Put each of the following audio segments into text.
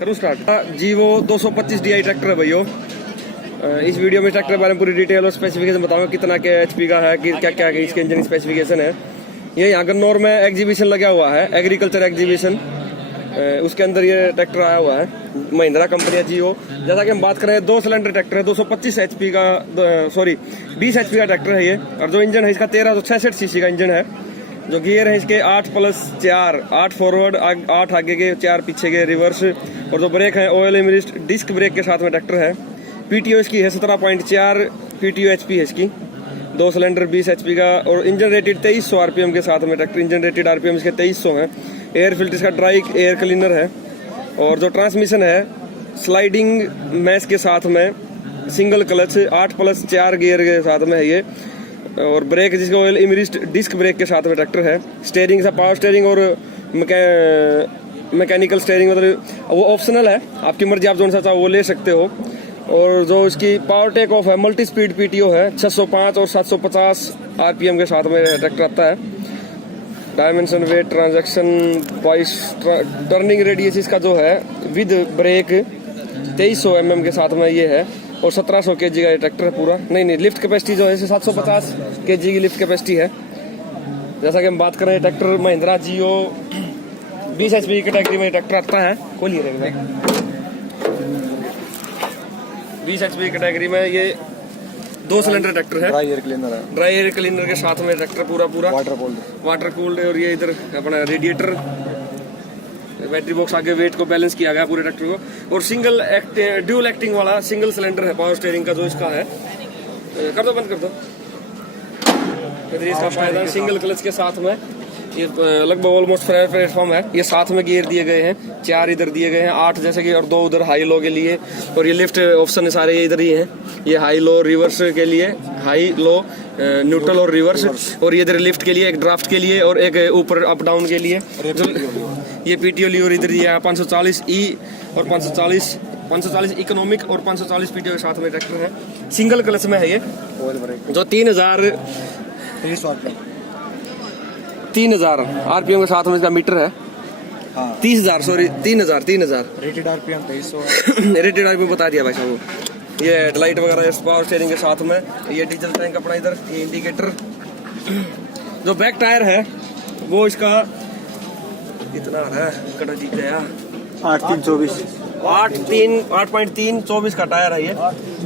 करूँ स्टार्ट। जीवो 225 DI tractor है भैया। इस वीडियो में ट्रैक्टर के बारे में पूरी डिटेल और स्पेसिफिकेशन बताऊंगा, कितना क्या HP का है, कि क्या क्या इसके इंजन स्पेसिफिकेशन है। ये यहाँ गन्नौर में एग्जीबिशन लगा हुआ है, एग्रीकल्चर एग्जीबिशन, उसके अंदर ये ट्रैक्टर आया हुआ है। महिंद्रा कंपनी है जीओ। जैसा कि हम बात करें 2 सिलेंडर ट्रैक्टर है, 225 HP का 20 HP का ट्रैक्टर है ये। और जो इंजन है इसका 1366 cc का इंजन है। जो गियर है इसके 8+4, 8 फॉरवर्ड, 8 आगे के, 4 पीछे के रिवर्स। और जो ब्रेक है ऑयल इमरिस्ट डिस्क ब्रेक के साथ में ट्रैक्टर है। PTO इसकी है 17.4 PTO HP है इसकी। 2 सिलेंडर 20 HP का। और इंजन रेटेड 2300 RPM के साथ में ट्रैक्टर। इंजन रेटेड RPM इसके 2300 है। एयर फिल्टर इसका ड्राई एयर क्लीनर है। और जो ट्रांसमिशन है स्लाइडिंग मैश के साथ में, सिंगल क्लच, 8+4 गियर के साथ में है ये। और ब्रेक जिसका ऑयल इमरिस्ट डिस्क ब्रेक के साथ में ट्रैक्टर है। स्टेयरिंग से पावर स्टेयरिंग और मैकेनिकल स्टेयरिंग, मतलब वो ऑप्शनल है, आपकी मर्जी, आप जो सा चाहो वो ले सकते हो। और जो इसकी पावर टेक ऑफ है मल्टी स्पीड PTO है, 605 और 750 RPM के साथ में ट्रैक्टर आता है। Dimension, weight, transaction, wise, turning radius इसका जो है विद ब्रेक 2300 mm के साथ में ये है। और 1700 kg का ये ट्रैक्टर है पूरा। नहीं, लिफ्ट कैपेसिटी जो है 750 kg की लिफ्ट कैपेसिटी है। जैसा कि हम बात कर रहे हैं ट्रैक्टर महिंद्रा जीओ 20 HP की कैटेगरी में ट्रैक्टर आता है। खोलिए रहेगा 20 HP की कैटेगरी में ये 2 सिलेंडर ट्रैक्टर है। ड्राई एयर क्लीनर के साथ में ट्रैक्टर पूरा वाटर कूल्ड। और ये इधर अपना रेडिएटर, बैटरी बॉक्स, आगे वेट को बैलेंस किया गया पूरे ट्रैक्टर को। और सिंगल ड्यूल एक्टिंग वाला सिंगल सिलेंडर है पावर स्टीयरिंग का जो इसका है। कर दो, बंद कर दो। इसका फायदा सिंगल क्लच के साथ में ये लगभग ऑलमोस्ट प्लेटफॉर्म है। ये साथ में गियर दिए गए हैं, 4 इधर दिए गए हैं, 8 जैसे कि, और 2 उधर हाई लो के लिए। और ये लिफ्ट ऑप्शन सारे इधर ही हैं। ये हाई लो रिवर्स के लिए, हाई लो न्यूट्रल और रिवर्स। और ये इधर लिफ्ट के लिए, एक ड्राफ्ट के लिए और एक ऊपर अप डाउन के लिए। ये PTO ली। और इधर ये 540E और 540 इकोनॉमिक और 540 PTO के साथ में ट्रैक्टर है। सिंगल क्लच में है ये, जो 3000 RPM के साथ में इसका मीटर है। 30,000 रेटेड RPM 2300 रेटेड RPM बता दिया भाई साहब। ये हेडलाइट वगैरह पावर स्टीयरिंग के साथ में। ये डीजल टैंक अपना इधर, ये इंडिकेटर। जो बैक टायर है वो इसका कितना है, कटा जी गया, 8.3 का टायर है ये।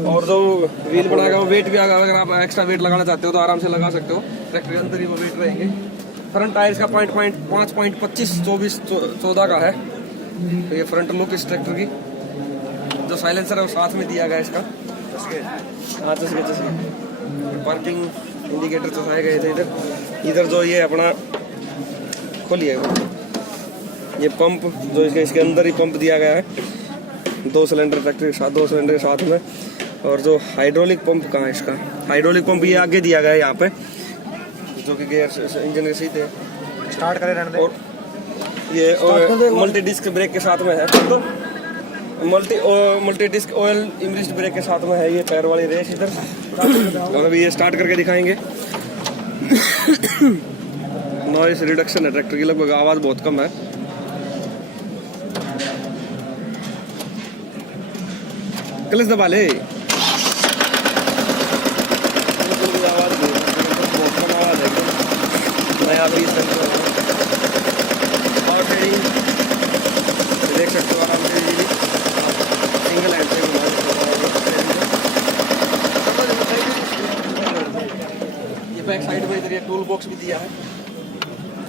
और जो व्हील बनाएगा वो वेट भी, अगर आप एक्स्ट्रा वेट लगाना चाहते हो तो आराम से लगा सकते हो। ट्रैक्टर के अंदर ही वो वेट रहेंगे। फ्रंट टायर इसका 5.25 24 14 का है। तो ये फ्रंट लुक इस ट्रैक्टर की। जो साइलेंसर है वो साथ में दिया गया इसका। पार्किंग इंडिकेटर चलाए गए थे इधर। इधर जो ये अपना खोलिए, ये पंप जो इसके अंदर ही पंप दिया गया है। 2 सिलेंडर ट्रैक्टर के साथ, 2 सिलेंडर के साथ में। और जो हाइड्रोलिक पंप कहाँ है इसका, हाइड्रोलिक पंप ये आगे दिया गया है यहाँ पे, जो कि गियर इंजन के सीधे स्टार्ट करे रहने। और ये मल्टी डिस्क ब्रेक के साथ में है। तो मल्टी डिस्क ऑयल इमरिस्ट ब्रेक के साथ में है ये पैर वाली रेस इधर। और अभी ये स्टार्ट करके दिखाएंगे। नॉइस रिडक्शन है ट्रैक्टर की, लगभग आवाज बहुत कम है। क्लच दबा ले, देख सकते हो आराम से। सिंगल हैंड से ये बैक साइड में इधर ये टूल बॉक्स भी दिया है।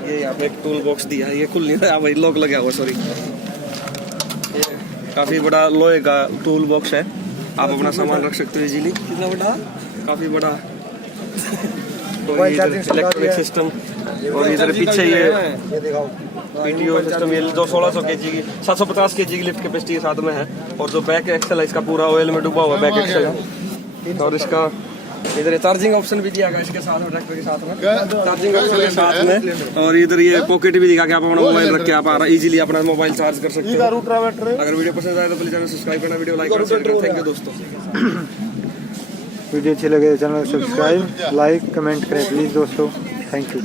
ये यहाँ पे एक टूल बॉक्स दिया है, ये खुल नहीं रहा भाई, लॉक लगा हुआ, सॉरी। ये काफी बड़ा लोहे का टूल बॉक्स है, आप अपना सामान रख सकते हो इजीली। कितना बड़ा, काफी बड़ा। Electronic system. और इधर पीछे ये PTO सिस्टम, ये जो 1600 kg की 750 kg की लिफ्ट कैपेसिटी के साथ में है। और जो बैक एक्सेल है इसका पूरा ऑयल में डूबा हुआ बैक एक्सेल है। और इसका इधर चार्जिंग ऑप्शन भी दिया गया इसके साथ में, ट्रैक्टर के साथ में चार्जिंग ऑप्शन के साथ में। और इधर ये पॉकेट भी दिखा के आप अपना मोबाइल रख के आप इजीली अपना मोबाइल चार्ज कर सकते हो। अगर वीडियो पसंद आए तो प्लीज चैनल सब्सक्राइब करना, वीडियो लाइक करना। थैंक यू दोस्तों। वीडियो अच्छी लगे तो चैनल सब्सक्राइब, लाइक, कमेंट करें प्लीज दोस्तों। Thank you.